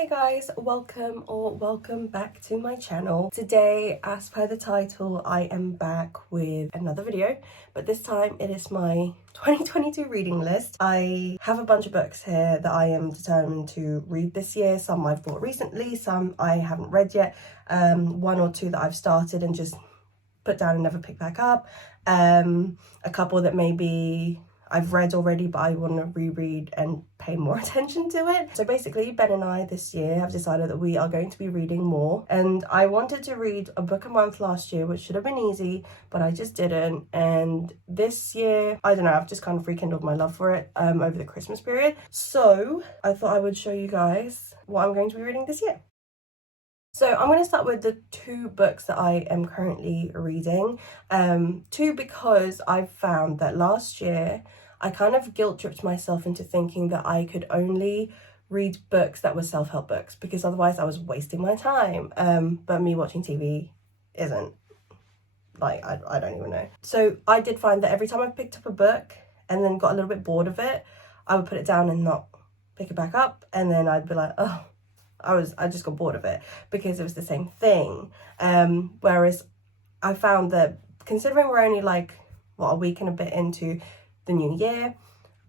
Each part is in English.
Hey guys, welcome back to my channel. Today, as per the title, I am back with another video, but this time it is my 2022 reading list. I have a bunch of books here that I am determined to read this year. Some I've bought recently, some I haven't read yet, one or two that I've started and just put down and never picked back up, a couple that maybe I've read already but I want to reread and pay more attention to it. So basically, Ben and I this year have decided that we are going to be reading more, and I wanted to read a book a month last year, which should have been easy, but I just didn't. And this year, I don't know, I've just kind of rekindled my love for it over the Christmas period. So I thought I would show you guys what I'm going to be reading this year. So I'm going to start with the two books that I am currently reading. Two, because I've found that last year I kind of guilt tripped myself into thinking that I could only read books that were self-help books, because otherwise I was wasting my time. But me watching TV isn't. Like, I don't even know. So I did find that every time I picked up a book and then got a little bit bored of it, I would put it down and not pick it back up, and then I'd be like, oh, I just got bored of it because it was the same thing. Whereas I found that, considering we're only like, a week and a bit into the new year,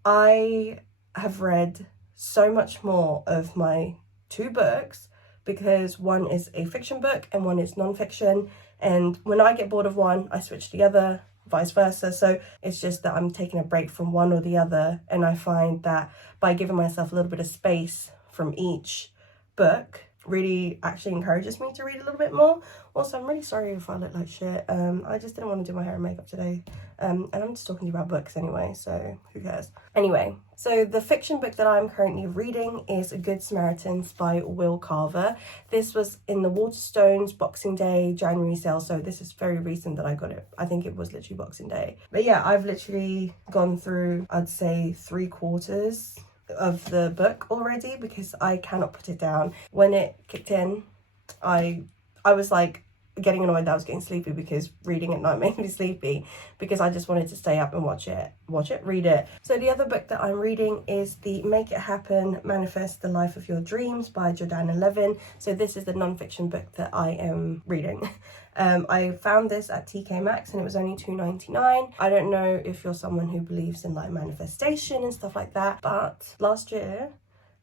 I have read so much more of my two books, because one is a fiction book and one is non-fiction. And when I get bored of one, I switch to the other, vice versa. So it's just that I'm taking a break from one or the other. And I find that by giving myself a little bit of space from each book really actually encourages me to read a little bit more. Also, I'm really sorry if I look like shit. I just didn't want to do my hair and makeup today, and I'm just talking to you about books anyway, so who cares. Anyway, so the fiction book that I'm currently reading is Good Samaritans by Carver. This was in the Waterstones Boxing Day January sale, so this is very recent that I got it. I think it was literally Boxing Day. But yeah, I've literally gone through, I'd say, 3/4 of the book already, because I cannot put it down. When it kicked in, I was like getting annoyed that I was getting sleepy, because reading at night made me sleepy, because I just wanted to stay up and read it. So the other book that I'm reading is the Make It Happen, Manifest the Life of Your Dreams by Jordana Levin. So this is the non-fiction book that I am reading. I found this at TK Maxx and it was only $2.99. I don't know if you're someone who believes in like manifestation and stuff like that, but last year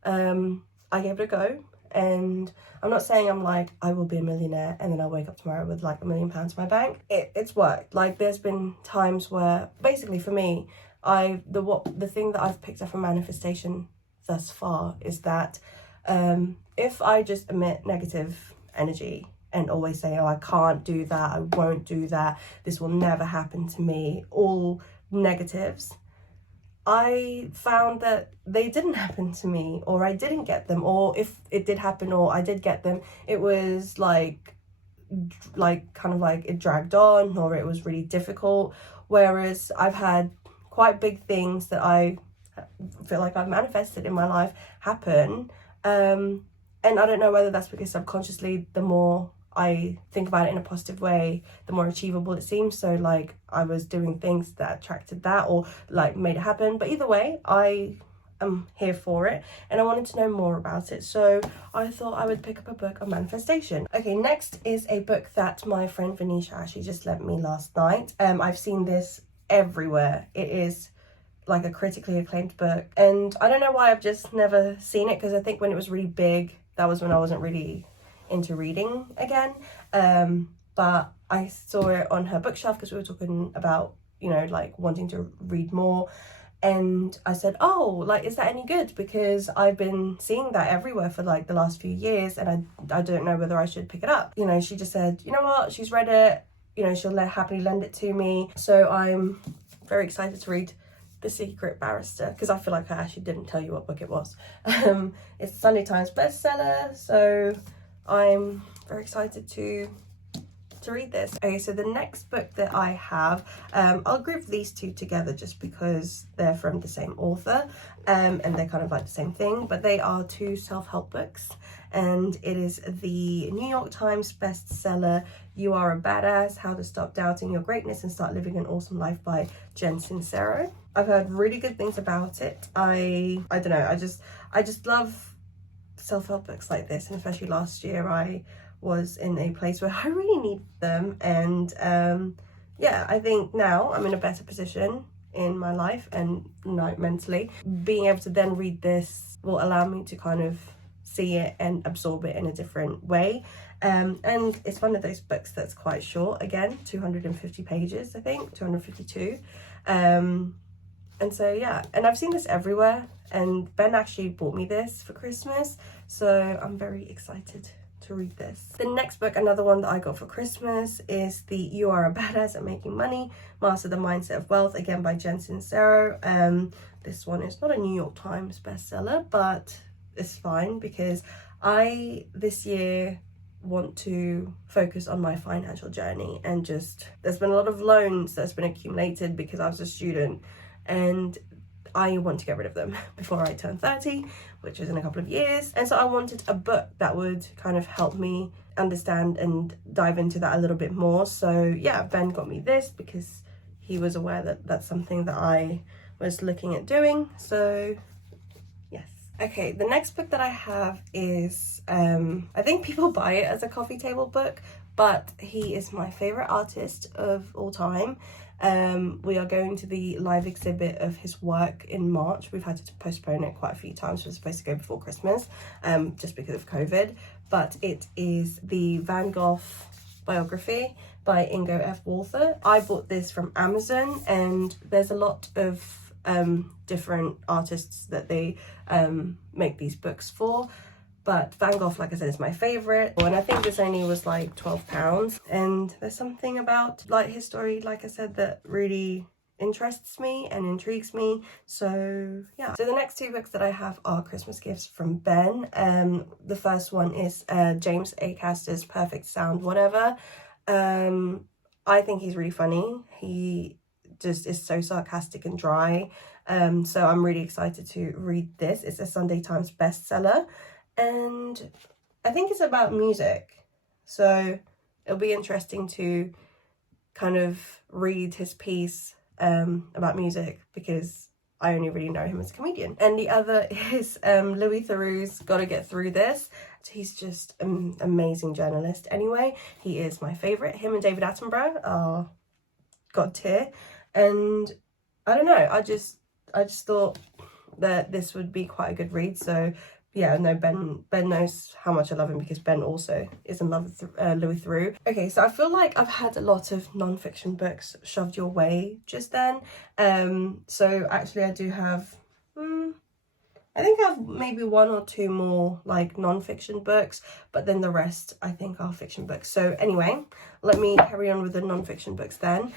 I gave it a go, and I'm not saying I'm like, I will be a millionaire and then I'll wake up tomorrow with like £1 million in my bank. It's worked. Like, there's been times where, basically for me, the thing that I've picked up from manifestation thus far is that if I just emit negative energy and always say, oh, I can't do that, I won't do that, this will never happen to me, all negatives, I found that they didn't happen to me, or I didn't get them, or if it did happen or I did get them, it was like kind of like it dragged on, or it was really difficult. Whereas I've had quite big things that I feel like I've manifested in my life happen, and I don't know whether that's because subconsciously, the more I think about it in a positive way, the more achievable it seems. So like, I was doing things that attracted that, or like made it happen. But either way, I am here for it and I wanted to know more about it, so I thought I would pick up a book on manifestation. Okay, next is a book that my friend Venetia actually just lent me last night. I've seen this everywhere. It is like a critically acclaimed book, and I don't know why I've just never seen it, because I think when it was really big, that was when I wasn't really into reading again. But I saw it on her bookshelf because we were talking about, you know, like wanting to read more, and I said, oh, like, is that any good? Because I've been seeing that everywhere for like the last few years, and I don't know whether I should pick it up. You know, she just said, you know what, she's read it, you know, she'll happily lend it to me. So I'm very excited to read The Secret Barrister, because I feel like I actually didn't tell you what book it was. It's the Sunday Times bestseller, so I'm very excited to read this. Okay, so the next book that I have, I'll group these two together just because they're from the same author, and they're kind of like the same thing, but they are two self-help books, and it is the New York Times bestseller You Are a Badass, How to Stop Doubting Your Greatness and Start Living an Awesome Life by I've heard really good things about it. I don't know, I just love self-help books like this, and especially last year I was in a place where I really need them, and yeah, I think now I'm in a better position in my life and mentally. Being able to then read this will allow me to kind of see it and absorb it in a different way. And it's one of those books that's quite short, again, 250 pages, I think, 252. And so yeah, and I've seen this everywhere, and Ben actually bought me this for Christmas, so I'm very excited to read this. The next book, another one that I got for Christmas, is the You Are a Badass at Making Money, Master the Mindset of Wealth, again by Jen Sincero. This one is not a New York Times bestseller, but it's fine because I this year want to focus on my financial journey, and just there's been a lot of loans that's been accumulated because I was a student, and I want to get rid of them before I turn 30, which is in a couple of years. And so I wanted a book that would kind of help me understand and dive into that a little bit more. So yeah, Ben got me this because he was aware that that's something that I was looking at doing. So yes. Okay, the next book that I have is, I think people buy it as a coffee table book, but he is my favorite artist of all time. We are going to the live exhibit of his work in March. We've had to postpone it quite a few times. We're supposed to go before Christmas, just because of COVID. But it is the Van Gogh Biography by Ingo F. Walther. I bought this from Amazon, and there's a lot of different artists that they make these books for. But Van Gogh, like I said, is my favourite. And I think this only was like £12. And there's something about like his story, like I said, that really interests me and intrigues me. So yeah. So the next two books that I have are Christmas gifts from Ben. The first one is James Acaster's Perfect Sound Whatever. I think he's really funny. He just is so sarcastic and dry. So I'm really excited to read this. It's a Sunday Times bestseller. And I think it's about music, so it'll be interesting to kind of read his piece about music, because I only really know him as a comedian. And the other is Louis Theroux's Gotta Get Through This. He's just an amazing journalist. Anyway, he is my favourite. Him and David Attenborough are god tier, and I don't know, I just thought that this would be quite a good read. So yeah, no, Ben knows how much I love him, because Ben also is in love with Louis Theroux. Okay, so I feel like I've had a lot of non-fiction books shoved your way just then. So actually I do have, I think I have maybe one or two more like non-fiction books, but then the rest I think are fiction books. So anyway, let me carry on with the non-fiction books then.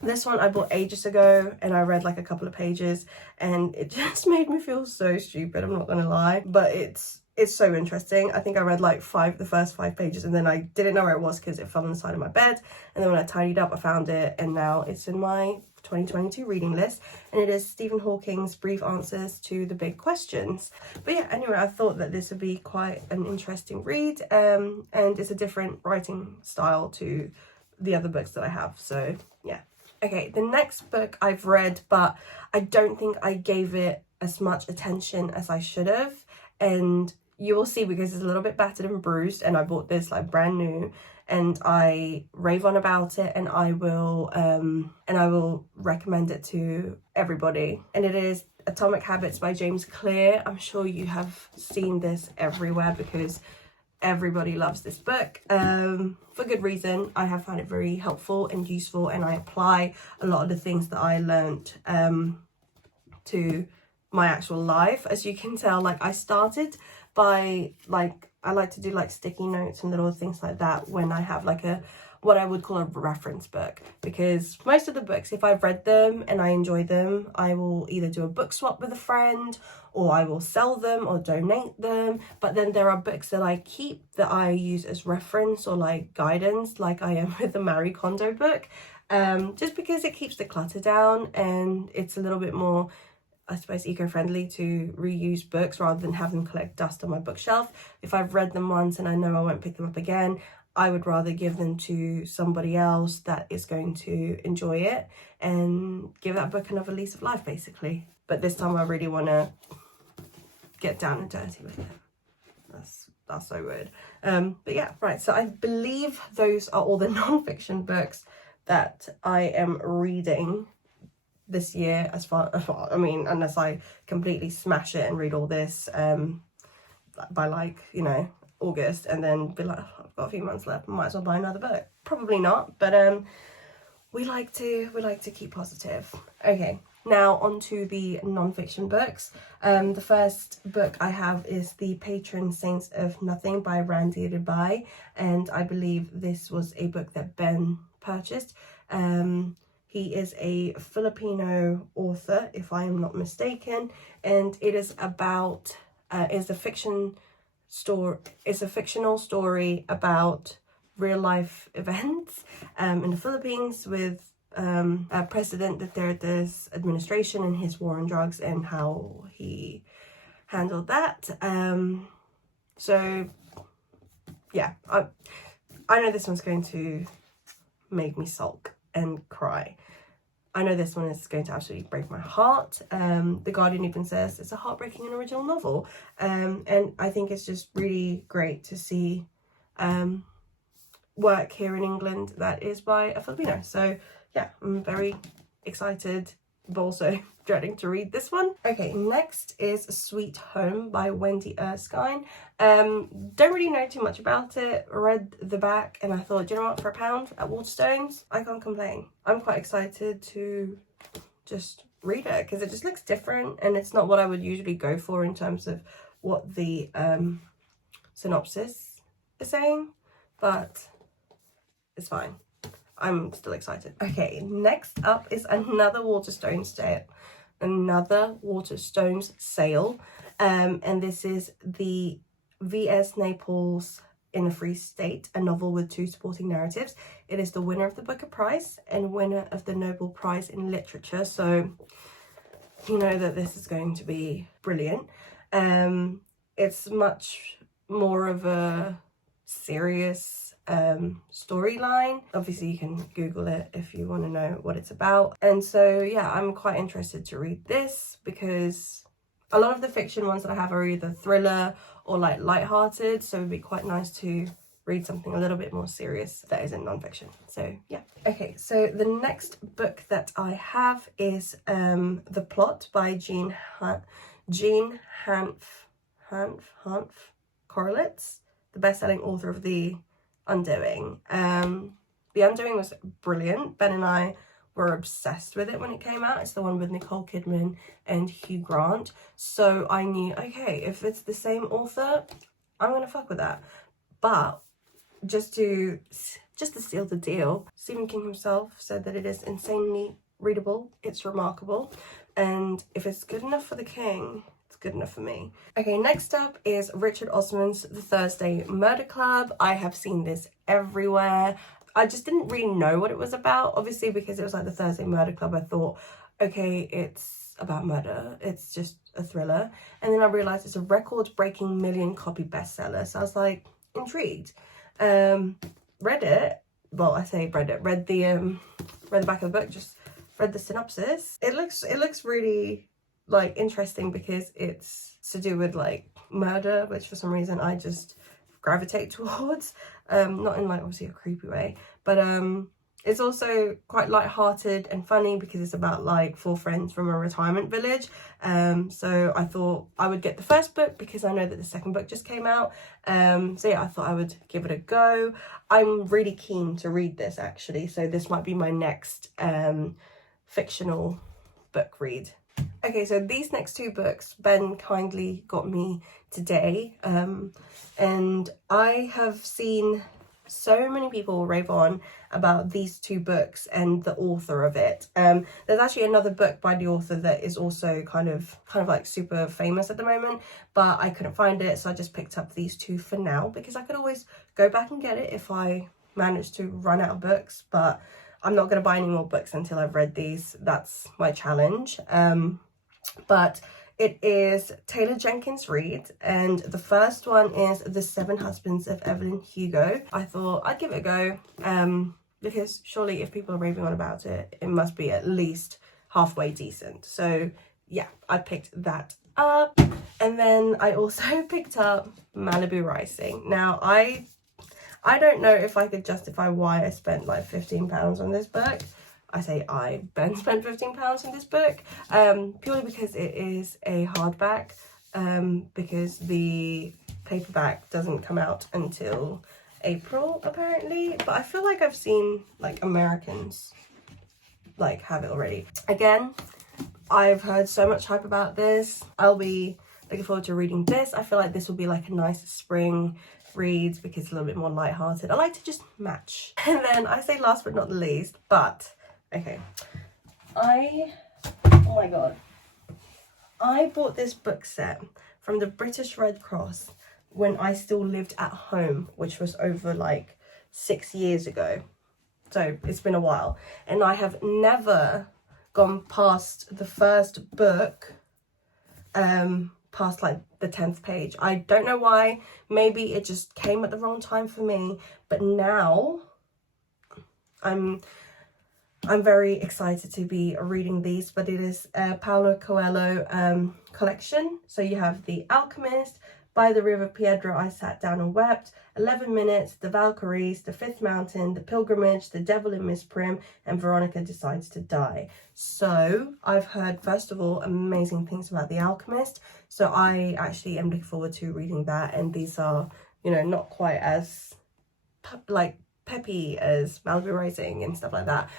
This one I bought ages ago, and I read like a couple of pages, and it just made me feel so stupid, I'm not gonna lie, but it's so interesting. I think I read like the first 5 pages, and then I didn't know where it was because it fell on the side of my bed, and then when I tidied up I found it, and now it's in my 2022 reading list, and it is Stephen Hawking's Brief Answers to the Big Questions. But yeah, anyway, I thought that this would be quite an interesting read, and it's a different writing style to the other books that I have, so yeah. Okay, the next book I've read, but I don't think I gave it as much attention as I should have, and you will see because it's a little bit battered and bruised, and I bought this like brand new, and I rave on about it, and I will recommend it to everybody. And it is Atomic Habits by James Clear. I'm sure you have seen this everywhere because everybody loves this book, for good reason. I have found it very helpful and useful, and I apply a lot of the things that I learned to my actual life. As you can tell, like I started by I like to do like sticky notes and little things like that when I have like what I would call a reference book, because most of the books, if I've read them and I enjoy them, I will either do a book swap with a friend, or I will sell them or donate them. But then there are books that I keep that I use as reference or like guidance, like I am with the Marie Kondo book, just because it keeps the clutter down, and it's a little bit more, I suppose, eco-friendly to reuse books rather than have them collect dust on my bookshelf. If I've read them once and I know I won't pick them up again, I would rather give them to somebody else that is going to enjoy it and give that book another lease of life, basically. But this time I really want to get down and dirty with it. That's so weird. But yeah, right, so I believe those are all the non-fiction books that I am reading this year, as far, I mean, unless I completely smash it and read all this by, like, you know, August, and then be like, oh, I've got a few months left, might as well buy another book. Probably not, but we like to keep positive. Okay, now on to the non-fiction books. The first book I have is The Patron Saints of Nothing by Randy Dubai, and I believe this was a book that Ben purchased. He is a Filipino author, if I am not mistaken, and it is about it's a fictional story about real life events in the Philippines, with President Duterte's administration and his war on drugs and how he handled that. So yeah, I know this one's going to make me sulk and cry. I know this one is going to absolutely break my heart. The Guardian even says it's a heartbreaking and original novel, and I think it's just really great to see work here in England that is by a Filipino. So yeah, I'm very excited, but also dreading to read this one. Okay, next is Sweet Home by Wendy Erskine. Don't really know too much about it. Read the back and I thought, you know what, for £1 at Waterstones, I can't complain. I'm quite excited to just read it because it just looks different, and it's not what I would usually go for in terms of what the synopsis is saying, but it's fine. I'm still excited. Okay, next up is another Waterstones sale. And this is the V.S. Naples in a Free State, a novel with 2 supporting narratives. It is the winner of the Booker Prize and winner of the Nobel Prize in Literature, so you know that this is going to be brilliant. It's much more of a serious storyline. Obviously you can Google it if you want to know what it's about. And so yeah, I'm quite interested to read this because a lot of the fiction ones that I have are either thriller or like lighthearted, so it'd be quite nice to read something a little bit more serious that isn't non-fiction. So yeah. Okay, so the next book that I have is The Plot by Jean Hanff Korelitz, the best-selling author of The Undoing. The Undoing was brilliant. Ben and I were obsessed with it when it came out. It's the one with Nicole Kidman and Hugh Grant. So I knew, okay, if it's the same author, I'm gonna fuck with that. But just to seal the deal, Stephen King himself said that it is insanely readable. It's remarkable, and if it's good enough for the king, it's good enough for me. Okay, next up is Richard Osmond's The Thursday Murder Club. I have seen this everywhere. I just didn't really know what it was about. Obviously, because it was like The Thursday Murder Club, I thought, okay, it's about murder. It's just a thriller. And then I realized it's a record-breaking million-copy bestseller. So I was like, intrigued. Read it. Well, I say read it. Read the back of the book. Just read the synopsis. It looks really like interesting because it's to do with like murder, which for some reason I just gravitate towards. Not in like obviously a creepy way, but it's also quite light-hearted and funny because it's about like 4 friends from a retirement village. So I thought I would get the first book because I know that the second book just came out. So yeah, I thought I would give it a go. I'm really keen to read this actually, so this might be my next fictional book read. Okay, so these next 2 books Ben kindly got me today, and I have seen so many people rave on about these 2 books and the author of it. There's actually another book by the author that is also kind of like super famous at the moment, but I couldn't find it, so I just picked up these 2 for now because I could always go back and get it if I managed to run out of books, but I'm not going to buy any more books until I've read these. That's my challenge. But it is Taylor Jenkins Reid, and the first one is The 7 Husbands of Evelyn Hugo. I thought I'd give it a go, because surely if people are raving on about it, it must be at least halfway decent. So yeah, I picked that up. And then I also picked up Malibu Rising. Now, I don't know if I could justify why I spent like £15 on this book. I say Ben spent £15 on this book, purely because it is a hardback, because the paperback doesn't come out until April apparently, but I feel like I've seen like Americans like have it already. Again, I've heard so much hype about this. I'll be looking forward to reading this. I feel like this will be like a nice spring read because it's a little bit more lighthearted. I like to just match. And then I say last but not the least, but okay, oh my god, I bought this book set from the British Red Cross when I still lived at home, which was over like 6 years ago. So it's been a while. And I have never gone past the first book, past like the 10th page. I don't know why. Maybe it just came at the wrong time for me. But now I'm very excited to be reading these, but it is Paulo Coelho collection. So you have The Alchemist, By the River Piedra I Sat Down and Wept, 11 Minutes, The Valkyries, The Fifth Mountain, The Pilgrimage, The Devil in Miss Prim, and Veronica Decides to Die. So I've heard, first of all, amazing things about The Alchemist. So I actually am looking forward to reading that. And these are, you know, not quite as like peppy as Malibu Rising and stuff like that.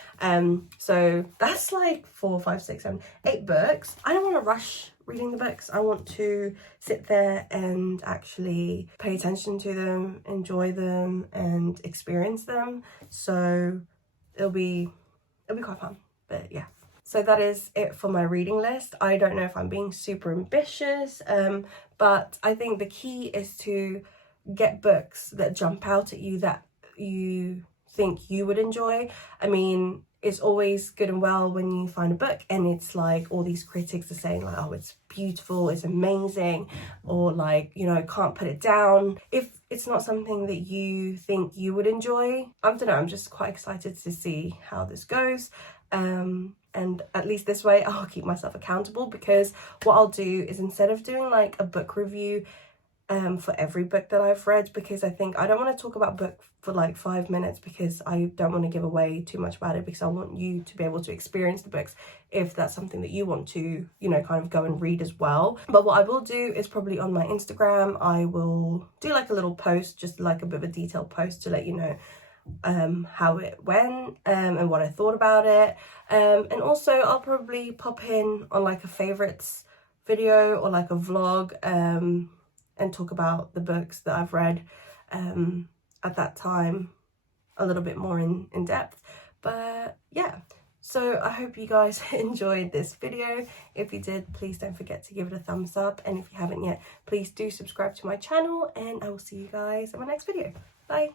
So that's like 4, 5, 6, 7, 8 books. I don't want to rush reading the books. I want to sit there and actually pay attention to them, enjoy them, and experience them. So it'll be quite fun. But yeah. So that is it for my reading list. I don't know if I'm being super ambitious, but I think the key is to get books that jump out at you, that you think you would enjoy. I mean, it's always good and well when you find a book and it's like all these critics are saying like, oh, it's beautiful, it's amazing, or like, you know, can't put it down. If it's not something that you think you would enjoy, I don't know, I'm just quite excited to see how this goes. And at least this way I'll keep myself accountable, because what I'll do is, instead of doing like a book review for every book that I've read, because I think I don't want to talk about book for like 5 minutes, because I don't want to give away too much about it, because I want you to be able to experience the books if that's something that you want to, you know, kind of go and read as well. But what I will do is probably on my Instagram, I will do like a little post, just like a bit of a detailed post to let you know how it went and what I thought about it. And also I'll probably pop in on like a favorites video or like a vlog and talk about the books that I've read at that time a little bit more in depth. But yeah, so I hope you guys enjoyed this video. If you did, please don't forget to give it a thumbs up, and if you haven't yet, please do subscribe to my channel, and I will see you guys in my next video. Bye.